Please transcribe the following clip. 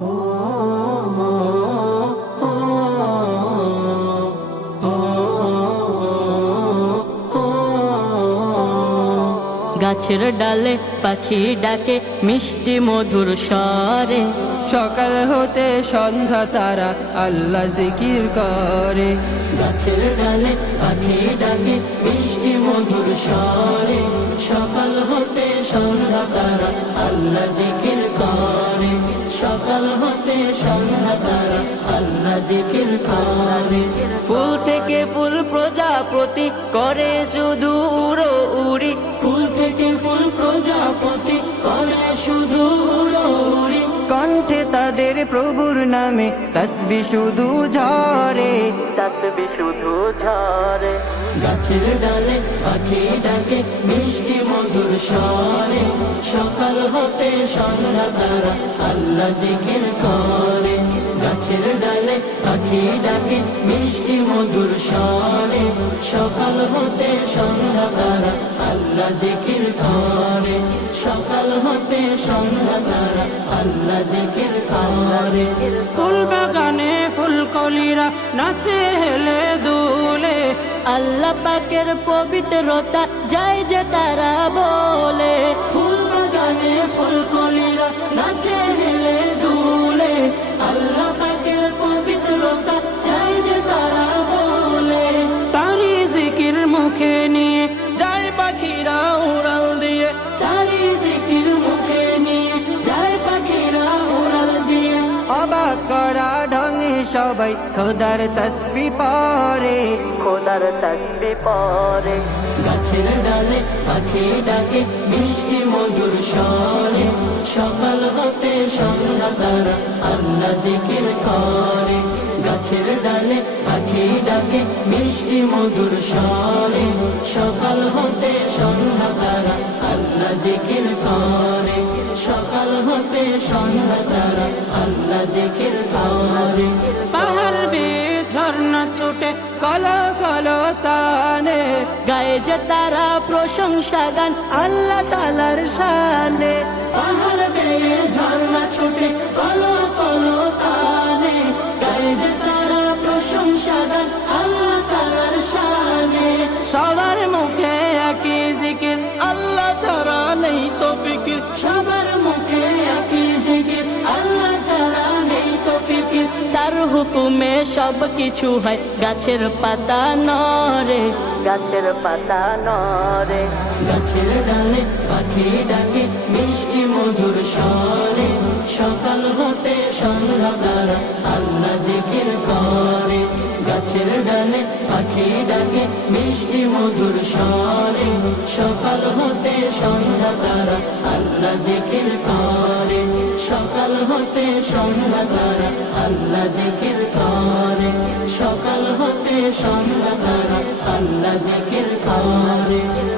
গাছের ডালে পাখি ডাকে মিষ্টি মধুর স্বরে। সকাল হতে সন্ধ্যা তারা আল্লাহ জিকির করে। গাছের ডালে পাখি ডাকে মিষ্টি মধুর স্বরে। সকাল হতে সন্ধ্যা তারা আল্লাহ জিকির করে সকাল হতে সন্ধ্যা তারা আল্লাহ জিকির করে ফুল থেকে ফুল প্রজাপতি করে শুধু উড়ো উড়ি। ফুল থেকে ফুল প্রজাপতি করে শুধু উড়ো উড়ি। কণ্ঠে তাদের প্রভুর নামে তসবি শুধু ঝরে। তসবি শুধু ঝরে। গাছের ডালে পাখি ডাকে, মিষ্টি মধুর স্বরে। সকাল হতে সন্ধ্যা তারা আল্লাহ জিকির করে। গাছের ডালে পাখি ডাকে, মিষ্টি মধুর স্বরে। সকাল হতে সন্ধ্যা তারা আল্লাহ জিকির করে। সকাল হতে সন্ধ্যা তারা আল্লাহ জিকির করে। ফুল বাগানে নাচে হেলে দুলে আল্লাহ পাকের পবিত্রতা যায় যে তারা বলে। সবাই খোদার তসবি পরে। খোদার তসবি পরে। গাছের ডালে পাখি ডাকে মিষ্টি মধুর স্বরে। সকাল হতে সন্ধ্যা তারা আল্লাহ জিকির করে। গাছের ডালে পাখি ডাকে মিষ্টি মধুর স্বরে। সকাল হতে সন্ধ্যা তারা আল্লাহ জিকির করে। সকাল হতে সন্ধ্যা তারা আল্লাহ জিকির করে। গায়ে যে তারা প্রশংসা গান। আল্লাহ তালার শানে। পাহাড় বেয়ে ঝর্ণা ছুটে কলো কলো তানে গায়ে যে তারা প্রশংসা গান আল্লাহ তালার শানে। সবার মুখে একই জিকির আল্লাহ ছাড়া নেই তো ফিকির। সবার তার হুকুমে সব কিছু হয়। গাছের পাতা নরে গাছের পাতা নরে গাছের ডালে পাখি ডাকে মিষ্টি মধুর স্বরে। সকাল হতে সন্ধ্যা তারা আল্লাহ জিকির করে। গাছের ডালে পাখি ডাকে মিষ্টি মধুর স্বরে। সকাল হতে সন্ধ্যা তারা আল্লাহ জিকির করে। হতে সন্ধ্যা তারা আল্লাহ জিকির করে। সকাল হতে সন্ধ্যা তারা আল্লাহ জিকির করে।